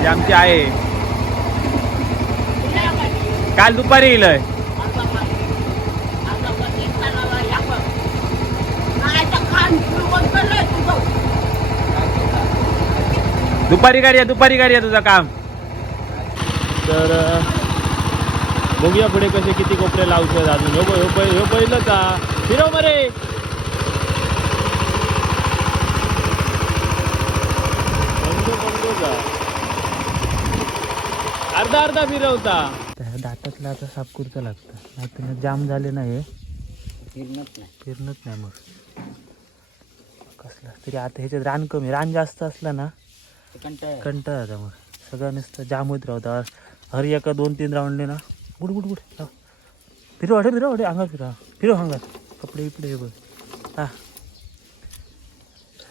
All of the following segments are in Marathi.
ही आमची आहे. काल दुपारी येईल दुपारी गाडी दुपारी गाडी तुझं काम. तर बघूया पुढे कसे किती कोपरे लावचे अजून. हो हो, हो पहिलं का? फिरव मरे! बंदो बंदो का अर्धा अर्धा फिरवता. त्या दातातला आता साफ करूचं लागतं. नाहीतर जाम झाले नाही फिरणत नाही. फिरणच नाही मग. कसला तरी आता ह्याच्यात रान कमी रान जास्त असला ना कंटाळा कंटाळा आता मग. सगळं नुसतं जाम होत राहता. हर एका दोन तीन राऊंडले ना गुड गुड गुड. फिरव अडे फिरव अडे अंगात फिरव. फिरव अंगात. कपडे बिपडे हे बघ. हा.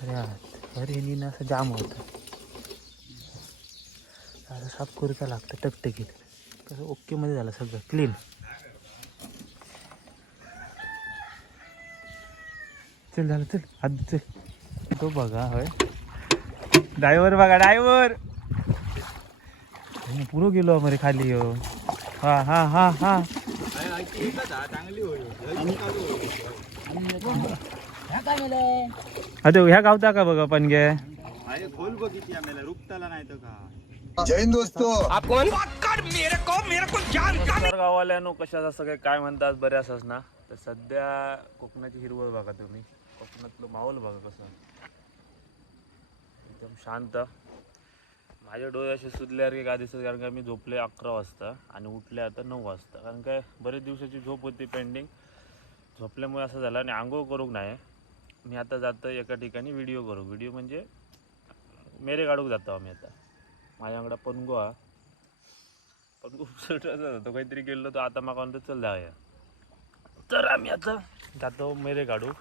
अरे हा. हर ह्यानी ना असं जाम होतं. आता साफ करूचा लागतं? टकटकीत. कसं ओके मध्ये झालं सगळं. क्लीन चल झालं चल. आधी चल. तो बघा होय. ड्रायव्हर बघा ड्रायव्हर पुरो गेलो मरे खाली हो. हा हा हा हा. ह्या अरे ह्या गावता का बघा पण गे? का? हिंद दोस्तों। तर गावाल्यानो कशा सगळे काय म्हणतात बऱ्याच ना? तर सध्या कोकणाची हिरवळ बघा तुम्ही. कोकणातलं माहोल बघा कसं. एकदम शांत. माझ्या डोळे असे सुजले की का दिसत कारण का मी झोपले अकरा वाजता आणि उठले आता नऊ वाजता. कारण काय बरेच दिवसाची झोप होती पेंडिंग झोपल्यामुळे असं झालं आणि आंघोळ करूक नाही. मी आता जातो एका ठिकाणी व्हिडिओ करू व्हिडिओ म्हणजे मेरे काढूक जातो आम्ही आता. माझ्याकडं पनगो हा पनगो खूप काहीतरी गेलो तर आता माका म्हणतो चल जाऊया. तर आम्ही आता जातो मेरे काढू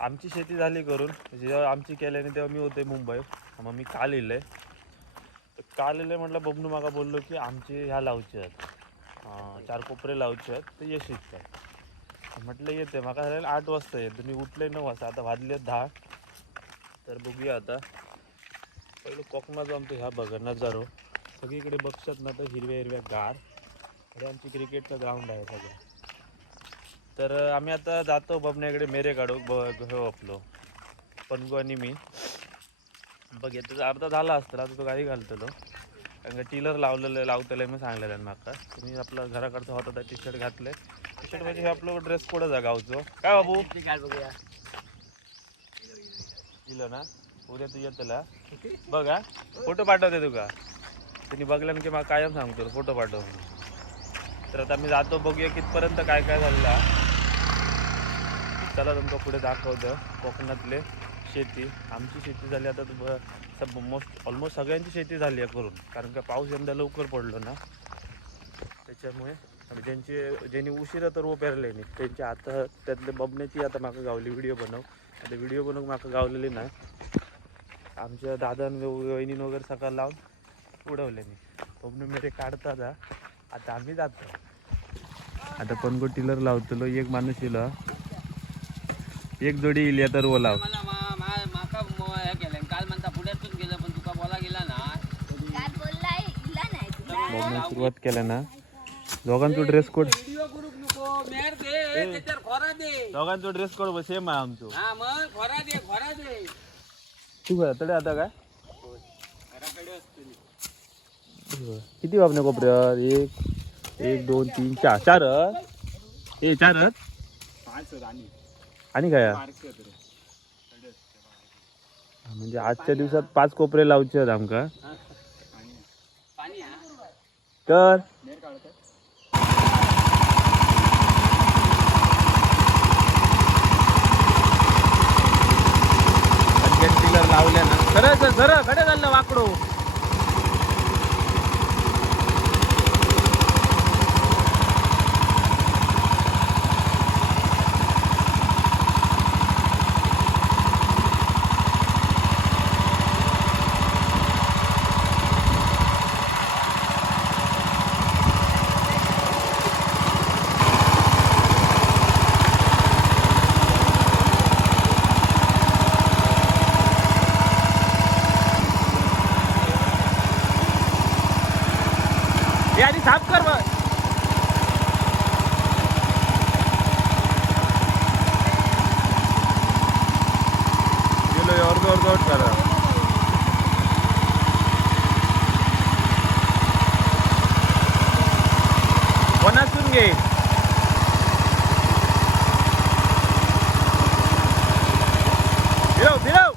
आमची शेती झाली करून. जेव्हा आमची केल्याने तेव्हा मी होते मुंबई. मग मी काल येले तर काल येले म्हटलं बबनू माका बोललो की आमचे ह्या लावचे आहेत. चार कोपरे लावचे आहेत. तर येशीत काय? म्हटलं येते. माका आठ वाजता येत. मी उठले नऊ वाजता. आता वाजले दहा. तर बघूया आता. पहिलं कोकणाचं आमचं ह्या बघा नजारो सगळीकडे बघशात ना तर हिरव्या हिरव्या गार. हे आमची क्रिकेटचं ग्राउंड आहे सगळं. तर आम्ही आता जातो बबण्याकडे मेरे काढू ब हो आपलो पनगो आणि मी. बघ त्याचा अर्धा झाला असता आता तो गाडी घालतलो. कारण का टीलर लावलेलं लावतलं मी सांगलेलं माका तुम्ही आपलं घराकडचं होता टी शर्ट घातले टी शर्ट म्हणजे हे आपलं ड्रेस कोडच आहे गावचो. काय बाबू? काय बघूया. दिलं ना? उद्या तू बघ बघा फोटो पाठवते तुका. त्यांनी बघल्यान की मला कायम सांगतो फोटो पाठव. तर आता मी जातो बघूया कितपर्यंत काय काय झालं चला तुमका पुढे दाखवतं कोकणातले शेती. आमची शेती झाली आता तर सब मोस्ट ऑलमोस्ट सगळ्यांची शेती झाली आहे करून. कारण का पाऊस यंदा लवकर पडलो ना. त्याच्यामुळे आणि ज्यांचे ज्यांनी उशिरा तर वो पेरले नाही त्यांच्या आता त्यातले बबण्याची आता माका गावली व्हिडिओ बनव. आता व्हिडिओ बनवून माका गावलेली नाही. आमच्या दादान वहिनीन वगैरे सकाळ लावून उडवले मी. बबनू मेरे काढतात हा. आता आम्ही जातो. आता पनगो टिलर लावतलो एक माणूस येईल हा. एक जोडी येईल तर वो लाव मला मा- मा- माका म- केलं काल म्हणता पुढ्यातून गेलं पण तुका बोला गेला ना. काय बोललाय इला नाही तुला बबनू सुरुवात केल्या ना. दोघांचो ड्रेस कोड व्हिडिओ करूक नको. मेर दे त्याच्यावर खोरा दे. दोघांचो ड्रेस कोड सेम आहे आमचो हा मग खोरा दे खोरा दे तू तडे आता काय? किती बापने कोपऱ्यावर एक एक दोन तीन चार. चार ए चार आणि काय? म्हणजे आजच्या दिवसात पाच कोपरे लावचे आमका. तर? लावल्या ना खरं खरं खडे झालं वाकडो आधी साफ कर मग गेलो अर्ध करा. घे फिरव फिरव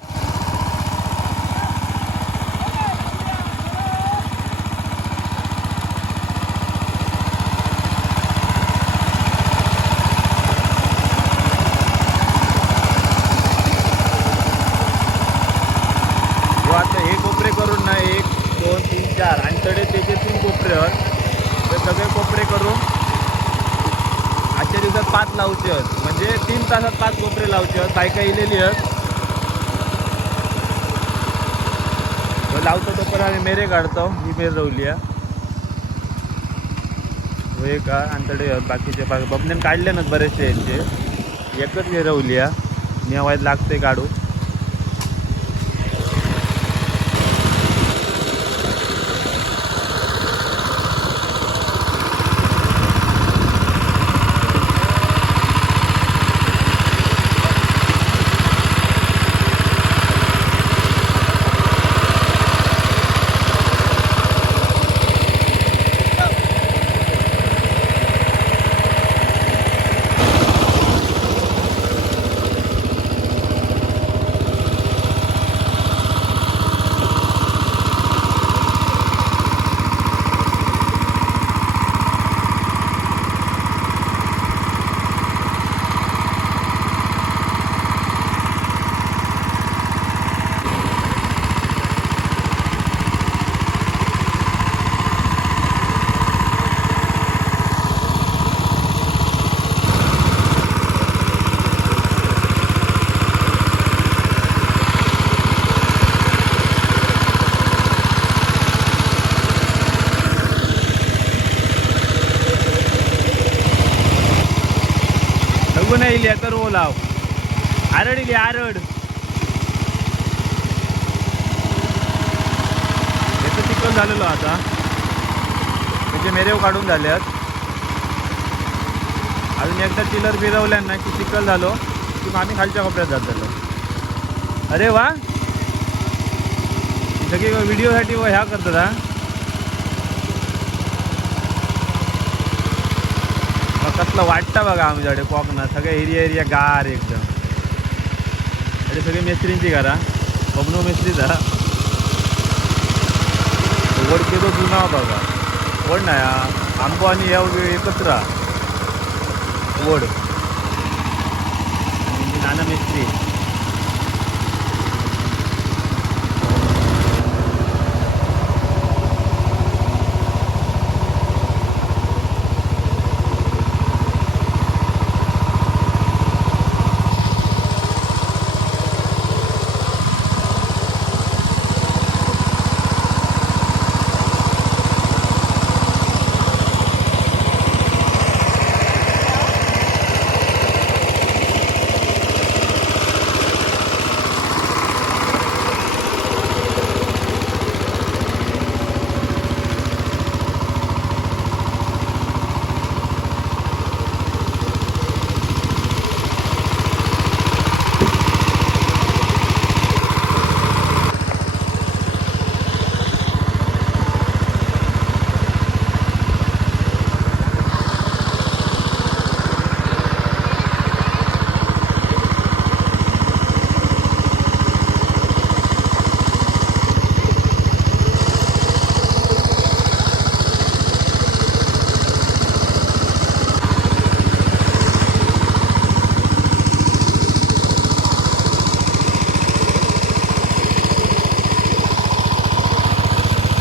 हो आता हे कोपरे करून ना एक दोन तीन चार आणि तडे त्याचे ते सगळे कोपरे करून आजच्या दिवसात पाच लावचे आहेत. म्हणजे तीन तासात पाच कोपरे लावचे आहेत. काय काय इलेली आहेत. लावतो तो पण आम्ही मेरे काढतो. ही मेर रवली आहे. का एक आणि बाकीचे बाकी बबनेन काढले ना बरेचसे यांचे. एकच मेरवली आहे. निवायत लागते काढू बघू नाही इली तर ओ लाव आरड इली आरड. याचं चिकन झालेलो आता. त्याचे मेरेव काढून झाल्यात अजून एकदा चिलर फिरवल्या ना की चिकल झालो की मग आम्ही खालच्या कपड्यात जात झालो. अरे वा! सगळी व्हिडिओसाठी ह्या करतात हा. कसलं वाटतं बघा आमच्याकडे कोकणात सगळ्या एरिया एरिया गार एकदम. हे सगळे मेस्त्रींची घरा. बबनो मेस्त्री जरा वड केलो जुना बघा वड ना आंबो आणि या एकत्र. वड. म्हणजे नाना मेस्त्री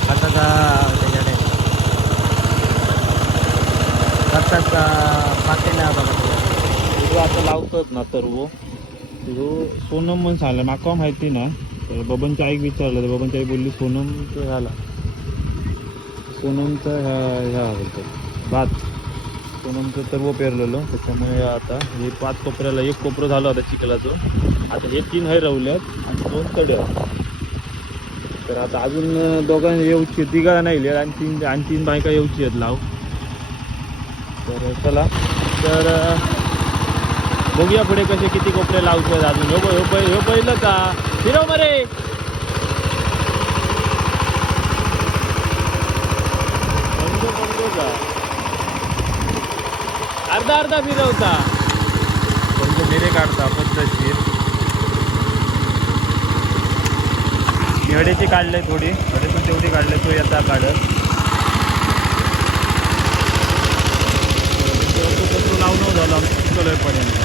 कसाचा त्याच्याकडे कसाचा पातेला बघा तुझं आता सर्व ना सोनम म्हणून सांगलं माका माहिती ना. तर बबनच्या आईक विचारलं तर बबनच्या आई बोलली सोनमचं झाला. सोनमचं ह्या ह्या होतं. भात. सोनमचं सर्व पेरलेलं पेरलेलो त्याच्यामुळे आता हे पाच कोपऱ्याला एक कोपरं झालं आता चिखलाचं. आता हे तीन हे रवल्यात आणि दोन तड्या. तर आता अजून दोघांना येऊची तिघा नाही आणि तीन आणि तीन बायका येऊची आहेत लाव. तर चला. तर बघूया पुढे कसे किती लावचे आहेत अजून. ह्यो ह्यो पहिलं का फिरव मरे. अर्धा अर्धा फिरवता. बंदो मेरे काढता पद्धतशीर. हडेची काढले थोडी. हडेतून तेवढी काढले तो याचा काढत कसं लावणं झालं कलरपर्यंत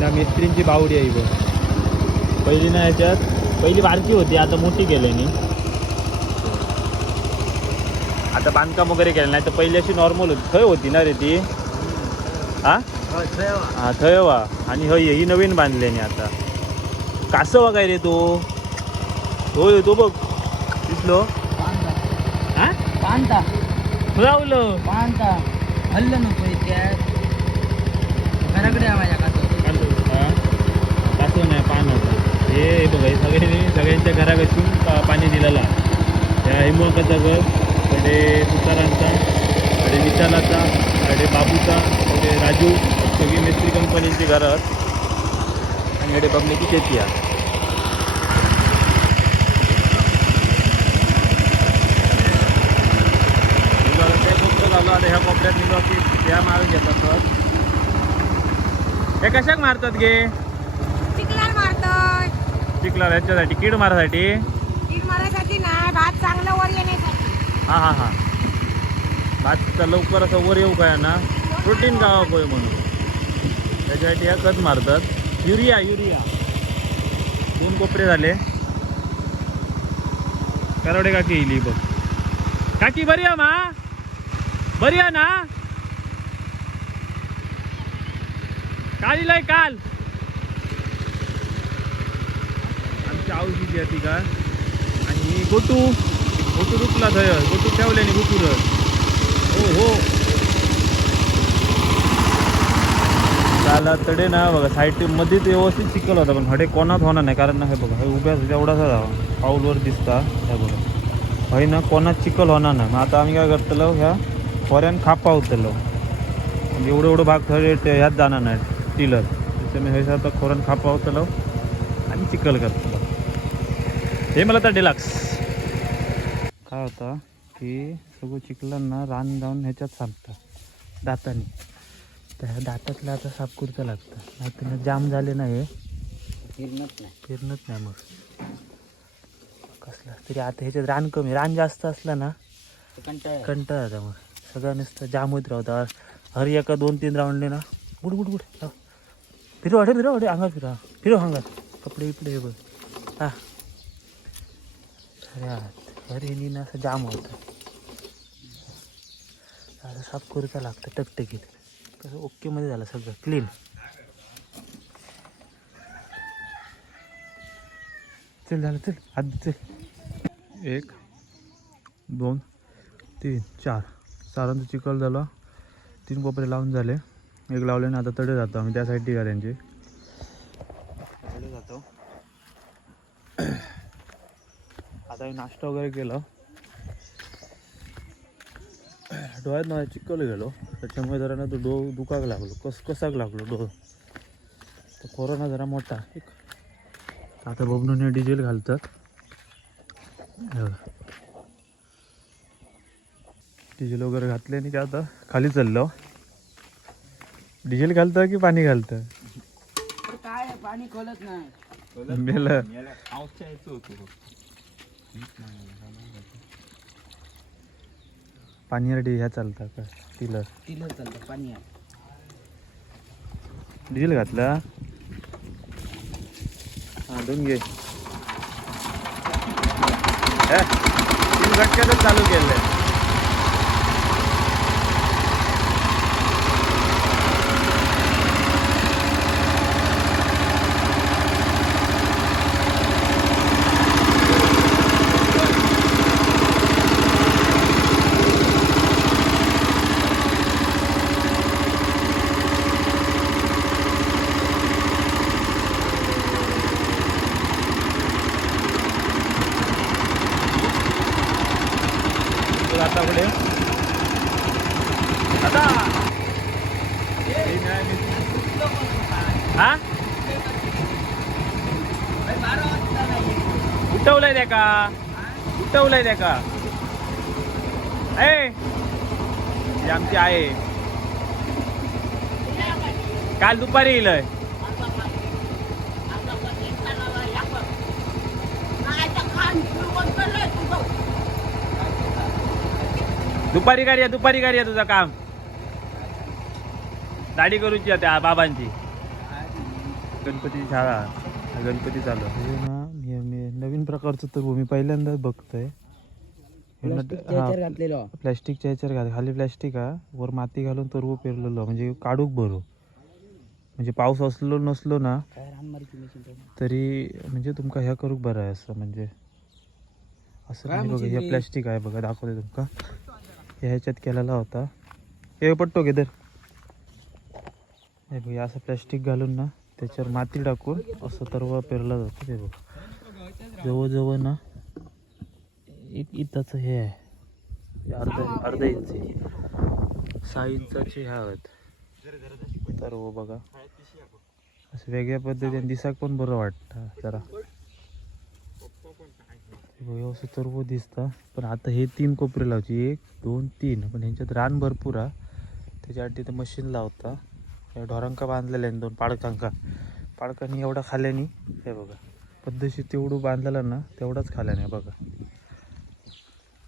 ना मिस्त्रींची बावडी आहे बघ पहिली बारकी होती आता मोठी केल्याने. आता बांधकाम वगैरे केलं नाही तर पहिली अशी नॉर्मल होती. थंय होती ना रे ती? हा? हा थंय वा आणि हय ही नवीन बांधल्याने आता. कासवा काय रे तो? होय तो बघ. दिसलो. हा? पांता पांता हल्लं नको त्यात घराकडे माझ्या कातो कासव नाही पान होता हे बघा सगळ्यांनी सगळ्यांच्या घराकसून पा- पाणी दिलेलं त्या हिमवाकाचा घरकडे तुकारांचा कडे विशालाचा कडे बाबूचा कडे राजू सगळी मिस्त्री कंपनीची घरं आहेत. आणि कडे बघण्याची शेती आहे. आता ह्या कोपऱ्यात निघा की त्या मारून घेतात हे कशाक मारतात गे? चिकला ह्याच्यासाठी कीड मारासाठी? कीड मारायसाठी नाही भात चांगलं वर येण्यासाठी. हां हां हां. भातचा लवकर असं वर येऊ काय ना? प्रोटीन गावा पोय म्हणून. त्याच्यासाठी ह्या खत मारतात. Urea urea. दोन कोपरे झाले. करवडे काकी येईल बघ. काकी बरी आहे मा? बरी आहे ना? काल काल. आमची जी आहे ती का आणि गोटू गोटू रुपला थंय गोटू ठेवल्याने गुटूर हो हो. त्याला तडे ना बघा साईडमध्ये ते व्यवस्थित चिकल होता पण हडे कोणात होणार नाही कारण ना हे बघा हे उभ्या एवढासा जावा पाऊलवर दिसता हे बघा. हय ना कोणात चिकल होणार नाही. मग आता आम्ही काय करतलो ह्या फोऱ्यान खापा उतरलो. म्हणजे एवढं एवढं भाग थोडे ते ह्यात जाणार नाही टिलर. त्याच्यामुळे हे आता खोऱ्यान खापा उतरलो आणि चिकल करतो. हे मला तर डिलक्स काय होता की सगळं चिखलांना रान जाऊन ह्याच्यात सांगतात दाताने. त्या दातातलं आता साफ करूचं लागतं. नाहीतर जाम झाले नाही फिरणत नाही. फिरणंच नाही मग. कसला तरी आता ह्याच्यात रान कमी रान जास्त असलं ना कंटाळ कंटाळा आता मग. सगळं नुसतं जाम होत राहता. हर एका दोन तीन राऊंडने ना. गुड गुड गुड लाव. फिरव अडे फिरव अडे अंगात फिरव. फिरव अंगात. कपडे बिपडे हे बघ. हा. अरे ना असं जाम होतं. आता साफ करूचा लागतं? टकटकीत. कसं ओकेमध्ये झालं सगळं. क्लीन चल झालं चल. आधी चल. एक दोन तीन चार. चारांचं चिखल झालं. तीन कोपरे लावून झाले. एक लावले ना आता तडे जातो आम्ही त्या साईड का त्यांची तडे जातो मी नाश्ता वगैरे केलं. डोळ्यात ना चिखल गेलो त्याच्यामुळे जरा ना तो डो दुखाक लागलो. कस कसाक लागलो डो तर कोरोना जरा मोठा. एक आता बबनूने डिझेल घालतात. हे. डिझेल वगैरे घातले आणि ते आता खाली चाललो डिझेल घालतं की पाणी घालतं? काय पाणी खोलत नाही. मेलं. पाणी ह्या चालता का? टिलर टिलर चालतं पाणी डिझेल घातला. हा दोन घे. चालू केलंय. आता पुढे. आता. हा? उठवलंय त्या का? उठवलंय त्या का? आमची आहे काल दुपारी येईल दुपारी करूया दुपारी करूया तुझं काम. दाढी करूची आहे त्या बाबांची. गणपती शाळा गणपती चालू. हे नवीन प्रकारचं तर मी पहिल्यांदाच बघतोय. प्लॅस्टिकच्या ह्याच्यावर घाल खाली प्लॅस्टिक हा वर माती घालून तरव पेरलेलो. म्हणजे काढूक भरू. म्हणजे पाऊस असलो नसलो ना तरी म्हणजे तुमका ह्या करूक बरं आहे असं म्हणजे. असं काय म्हणजे बघा हे प्लॅस्टिक आहे बघा दाखवते तुमका. हे ह्याच्यात केलेला होता. हे पट्टो घे हे बघ असं प्लॅस्टिक घालून ना त्याच्यावर माती टाकून असं तरवा पेरला जातो ते बघ. जवळजवळ ना एक इताचं हे आहे. अर्धा अर्धा इंच. सहा इंचाचे ह्या आहेत. तर बघा. असं वेगळ्या पद्धतीने दिसाक पण बरं वाटतं जरा. व्यवस्थित सर्व दिसतं. पण आता हे तीन कोपरे लावची एक दोन तीन. पण ह्यांच्यात रान भरपूर आहे. त्याच्यासाठी तर मशीन लावता. या ढोरांका बांधलेल्या आहे दोन पाडकांका. पाडकांनी एवढा खाल्यानी हे बघा पद्धतशीर तेवढं बांधलेलं ना तेवढाच खाल्याने बघा.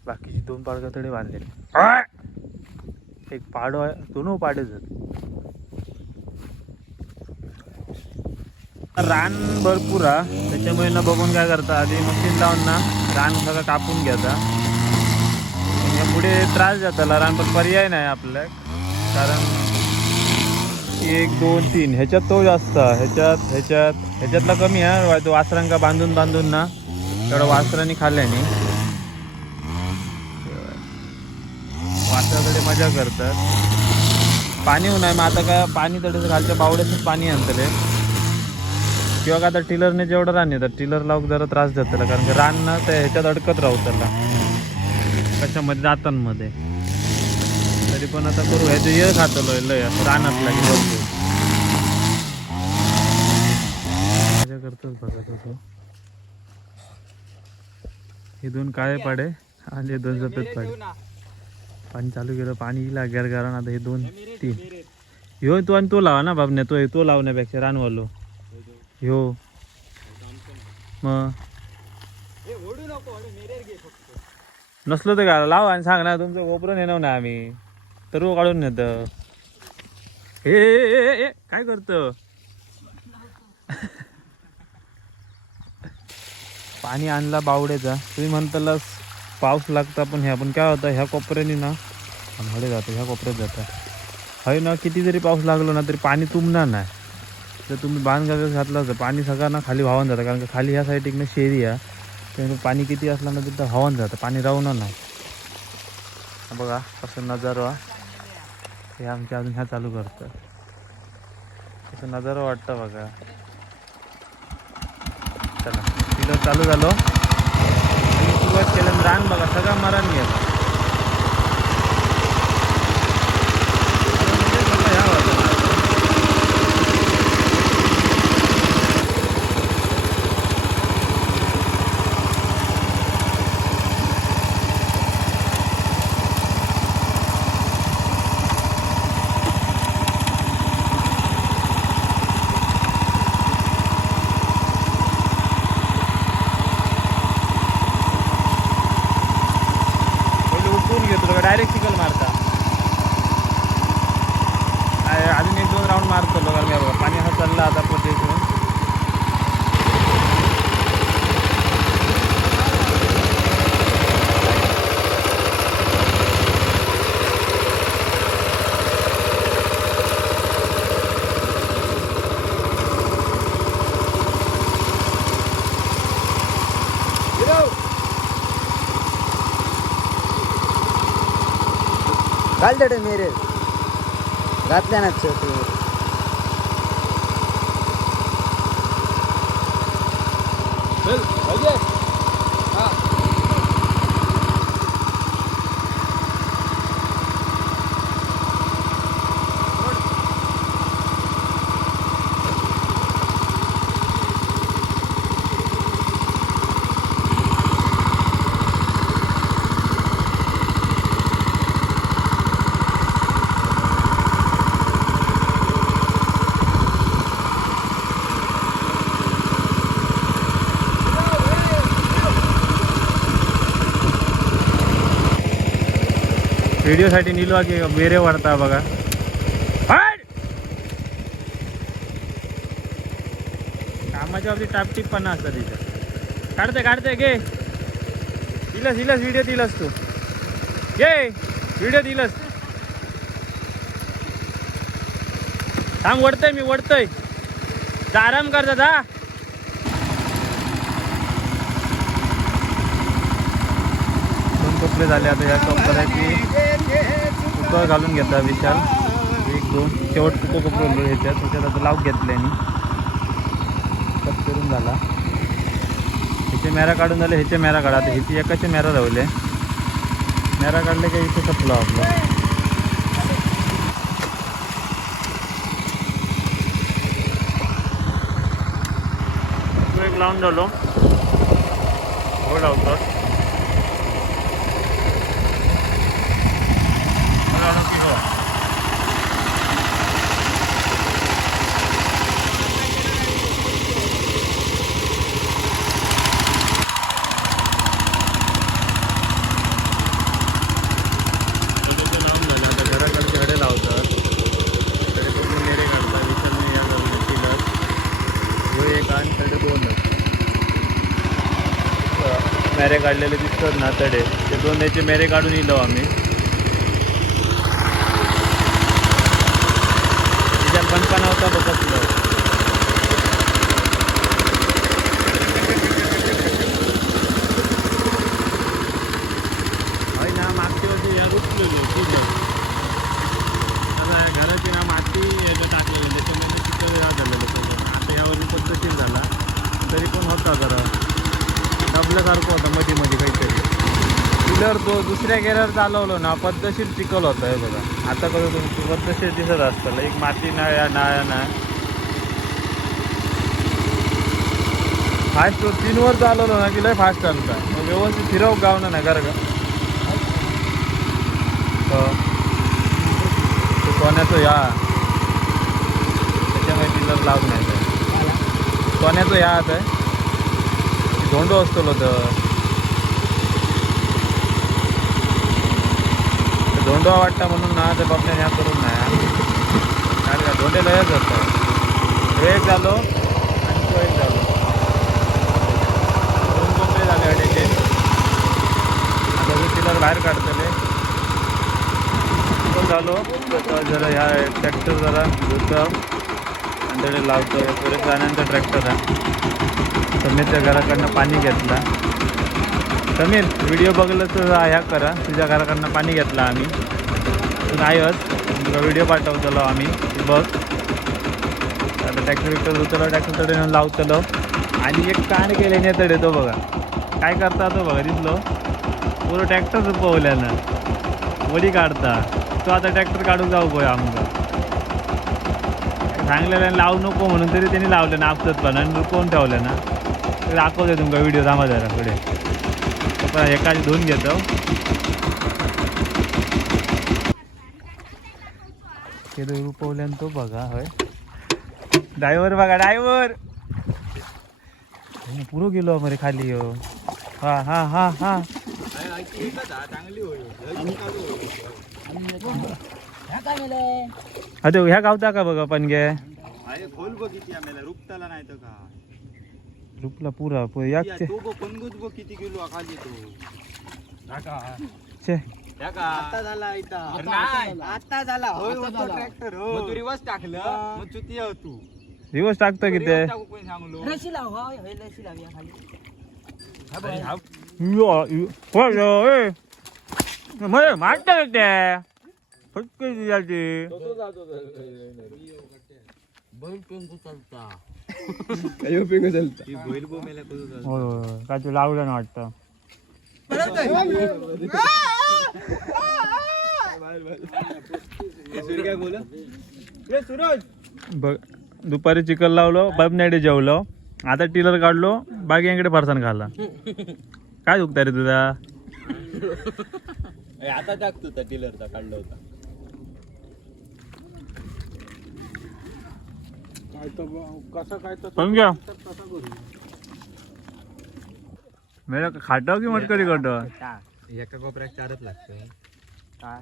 बाकीची दोन पाडका तडे बांधलेले. एक पाडो आहे दोन पाडे जात रान भरपूर आहे. त्याच्यामुळे ना बघून काय करता आधी मशीन लावून ना रान सगळं कापून घ्यायचा पुढे त्रास जाताला रान पण पर्याय नाही आपल्या कारण एक दोन तीन ह्याच्यात तो जास्त ह्याच्यात ह्याच्यात ह्याच्यातला कमी आहे तो वासरांका बांधून बांधून ना तेवढं वासरांनी खाल्ल्याने वासराकडे मजा करतात. पाणी होणार मग आता काय पाणी तडे खालच्या बावड्यातच पाणी आणतले. किंवा का आता टिलरने जेवढं रान येतात टिलर लावून जरा त्रास देतला कारण की रान ना त्या ह्याच्यात अडकत राहू त्याला. कशामध्ये? दातांमध्ये. तरी पण आता करू. ह्याचं ये खातलोय लय लय रानात लागेल भरपूर. मजा करतोच बघा हे दोन काळे पाडे आणि हे दोन सफेद पाडे. पाणी चालू केलं पाणी इला गरगारण आता हे दोन तीन. ह्यो तो आणि तो लावा ना बाबने तो तो लावण्यापेक्षा रानवालो. ह्यो मग नसलं तर घाला. लाव आणि सांग ना तुमचं गोपरं येणार ना आम्ही. तर काढून नेत. हे काय करतो? पाणी आणला बावड्याचा. तुम्ही म्हणताला पाऊस लागता पण ह्या पण काय होतं ह्या कोपऱ्याने ना मध्ये जातं ह्या कोपऱ्यात जातं. हय ना किती जरी पाऊस लागलो ना तरी पाणी तुंबणार नाही. जर तुम्ही बांधकाम घातलं तर पाणी सगळं ना खाली वाहून जातं. कारण का खाली ह्या साईड एक शेरी आहे. त्यामुळे पाणी किती असलं ना तिथं वाहून जातं. पाणी राहणार नाही. बघा कसं नजारा. हे आमच्या अजून ह्या चालू करतं. कसं नजारा वाटतं बघा. चला तिथं चालू झालो. केलं सुरुवात केल्यानं रान बघा सगळा मरण घेत eléctrico el. घालते मेरे घातल्या व्हिडिओसाठी निलवा की बेरे वाढता बघा. कामाच्या बाबतीत टापटीपणा असतं तिथं. काढते काढते घे. दिलस दिलस व्हिडिओ दिलस तू. घे व्हिडिओ दिलस. थांब वडतय मी वडतय आराम कर दादा. दोन कपडे झाले आता या कंपन्याची कुकर घालून घेतला विशाल. एक दोन. शेवट कुको कपडे उरले ह्याच्यात त्याच्यात आता लाव घेतल्याने कट करून झाला. ह्याचे मेरा काढून झाले ह्याचे मेरा काढा. आता ह्याची एकाचे मेरा रावले मेरा काढले का इथे सपला आपला? एक लावून झालो. हो लावतात घराकडचे हडे लावतात कडे पूर्ण नेरे काढतात विचार या करून तिलाच ह्यो एक आणि तडे दोनच मेरे काढलेले दिसतात ना तडे. ते दोन याचे मेरे काढून येलो आम्ही. तिच्यात बनपणा होता बघत होय ना घराची ना माती तिथं झालेलं झाला. तरी पण होता जरा. डबल्यासारखं होतं मध्ये मध्ये काहीतरी. पिलर तो दुसऱ्या गेअर चालवलं ना पद्धतशीर चिकल होतं हे बघा. आता कसं तुमची पद्धतशीर दिसत असतं एक माती ना या ना या ना फास्ट तीन वर चालवलं ना की लय फास्ट चालतं. मग व्यवस्थित फिरव गाव ना घर का हो. ते सोन्याचं या. त्याच्यामुळे पिलर लावून. सोन्याचं या आता. धोंडो असतो तर धोंडो वाटतं म्हणून ना ते बापल्याने ह्या करून नाही कारण का धोंडे लयच होतं एक झालो आणि तो एक झालो दोन कोपरे झाले अडेचे आता तो पिलर बाहेर काढतले तो झालो जरा ह्या ट्रॅक्टर जरा धुतं आणि लावतो परत जाण्याचा ट्रॅक्टर आहे समीरच्या घराकडनं पाणी घेतला. समीर व्हिडिओ बघलं तर ह्या करा. तुझ्या घराकडनं पाणी घेतला आम्ही. तू नाही तुला व्हिडिओ पाठवतलो आम्ही. बघ. आता ट्रॅक्टर विक्टर धुतलो ट्रॅक्टर तडे नेऊन लावतलो. आणि एक कान केले नेतडे तो बघा. काय करता तो बघा दिसलो. पुरं ट्रॅक्टर पवल्यानं वडी काढता. तो आता ट्रॅक्टर काढून जाऊ पळय आमचं. सांगलेलं लावू नको म्हणून तरी त्यांनी लावलं ना आपसत पण आणि रुपवून ठेवलं ना. ते दाखवते तुमका व्हिडिओ थांबा जरा पुढे. पण एकाच धुवून घेतो. ते रुपवल्यान तो बघा होय. ड्रायव्हर बघा ड्रायव्हर! पुरो गेलो मरे खाली हो. हा हा हा हा. ह्या अरे ह्या गावता का बघा पण गे? खोल बघ किती आम्हाला. रुपताला नाही तर का? रुपला पुरा प- याक चे तो बघ किती किलो खाली तो. आता झाला इथं. नाही. आता झाला. होय होतो ट्रॅक्टर हो मग तू रिवर्स टाकलं? मग चुती आहो तू. दिवस टाकतो किती Reverse टाकू कोणी सांगलो रशी लाव होय होय रशी लावूया खाली. मध्ये मारता ते? फटके बैल पेंगू चालता. होय होय. काय तू लावलं ना वाटतं. सूर्य काय बोल ए सूरज बघ दुपारी चिकन लावलो बाब नाईडे जेवलो. आता टिलर काढलो बाकी यांकडे फरसाण खाल्ला. काय दुखता रे तुझा? ए, आता टाकतो त्या टिलरचा काढला होता. पण घ्या. मेरा खाटाव की मटकरी करतो एका कोपऱ्यात चारच लागतं. काय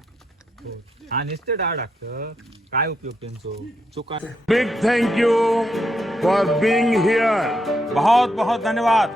हा. नुसतं डाळ लागतं काय उपयोग त्यांचो? चुका big thank you for being here बहुत बहुत धन्यवाद.